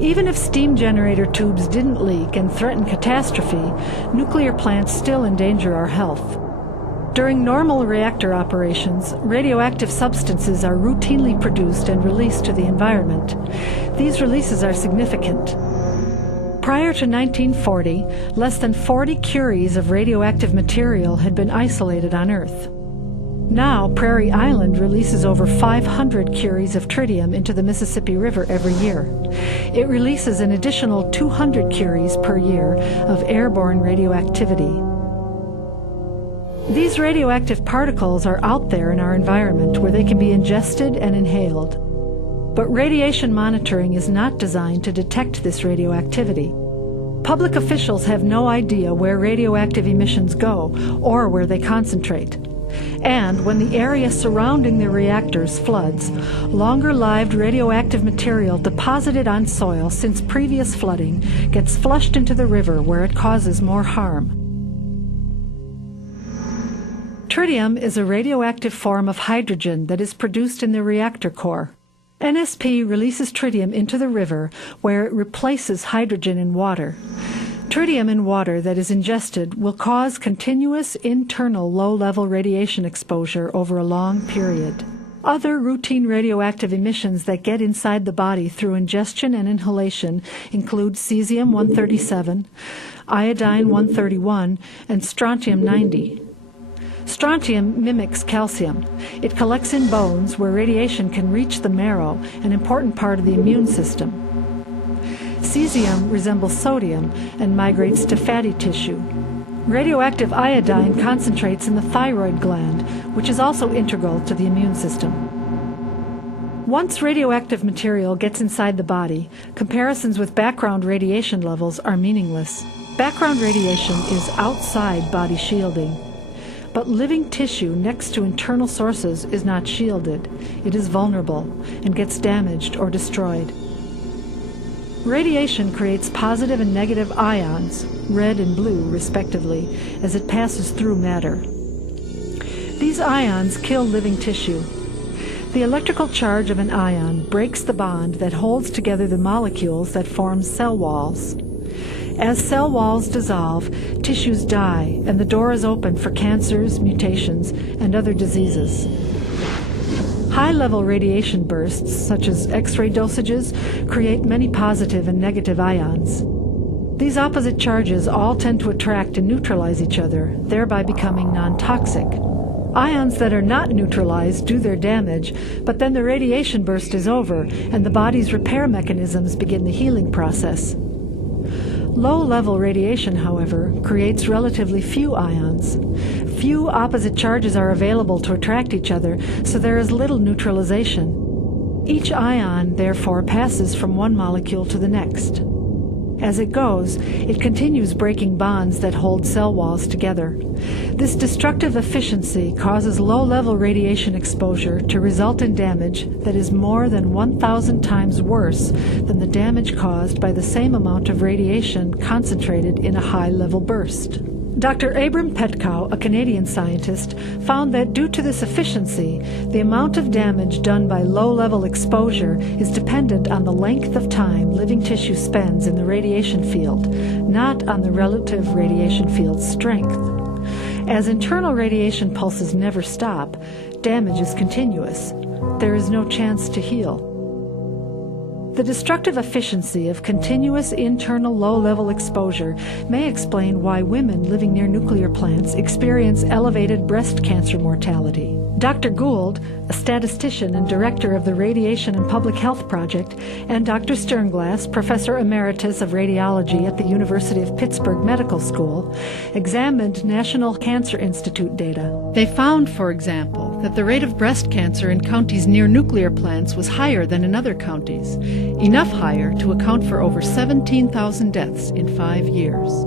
Even if steam generator tubes didn't leak and threaten catastrophe, nuclear plants still endanger our health. During normal reactor operations, radioactive substances are routinely produced and released to the environment. These releases are significant. Prior to 1940, less than 40 curies of radioactive material had been isolated on Earth. Now, Prairie Island releases over 500 curies of tritium into the Mississippi River every year. It releases an additional 200 curies per year of airborne radioactivity. These radioactive particles are out there in our environment where they can be ingested and inhaled. But radiation monitoring is not designed to detect this radioactivity. Public officials have no idea where radioactive emissions go or where they concentrate. And when the area surrounding the reactors floods, longer-lived radioactive material deposited on soil since previous flooding gets flushed into the river where it causes more harm. Tritium is a radioactive form of hydrogen that is produced in the reactor core. NSP releases tritium into the river where it replaces hydrogen in water. Tritium in water that is ingested will cause continuous internal low-level radiation exposure over a long period. Other routine radioactive emissions that get inside the body through ingestion and inhalation include cesium-137, iodine-131, and strontium-90. Strontium mimics calcium. It collects in bones where radiation can reach the marrow, an important part of the immune system. Cesium resembles sodium and migrates to fatty tissue. Radioactive iodine concentrates in the thyroid gland, which is also integral to the immune system. Once radioactive material gets inside the body, comparisons with background radiation levels are meaningless. Background radiation is outside body shielding. But living tissue next to internal sources is not shielded. It is vulnerable and gets damaged or destroyed. Radiation creates positive and negative ions, red and blue respectively, as it passes through matter. These ions kill living tissue. The electrical charge of an ion breaks the bond that holds together the molecules that form cell walls. As cell walls dissolve, tissues die, and the door is open for cancers, mutations, and other diseases. High-level radiation bursts, such as X-ray dosages, create many positive and negative ions. These opposite charges all tend to attract and neutralize each other, thereby becoming non-toxic. Ions that are not neutralized do their damage, but then the radiation burst is over, and the body's repair mechanisms begin the healing process. Low-level radiation, however, creates relatively few ions. Few opposite charges are available to attract each other, so there is little neutralization. Each ion, therefore, passes from one molecule to the next. As it goes, it continues breaking bonds that hold cell walls together. This destructive efficiency causes low-level radiation exposure to result in damage that is more than 1,000 times worse than the damage caused by the same amount of radiation concentrated in a high-level burst. Dr. Abram Petkow, a Canadian scientist, found that due to this efficiency, the amount of damage done by low-level exposure is dependent on the length of time living tissue spends in the radiation field, not on the relative radiation field's strength. As internal radiation pulses never stop, damage is continuous. There is no chance to heal. The destructive efficiency of continuous internal low-level exposure may explain why women living near nuclear plants experience elevated breast cancer mortality. Dr. Gould, a statistician and director of the Radiation and Public Health Project, and Dr. Sternglass, professor emeritus of radiology at the University of Pittsburgh Medical School, examined National Cancer Institute data. They found, for example, that the rate of breast cancer in counties near nuclear plants was higher than in other counties, enough higher to account for over 17,000 deaths in 5 years.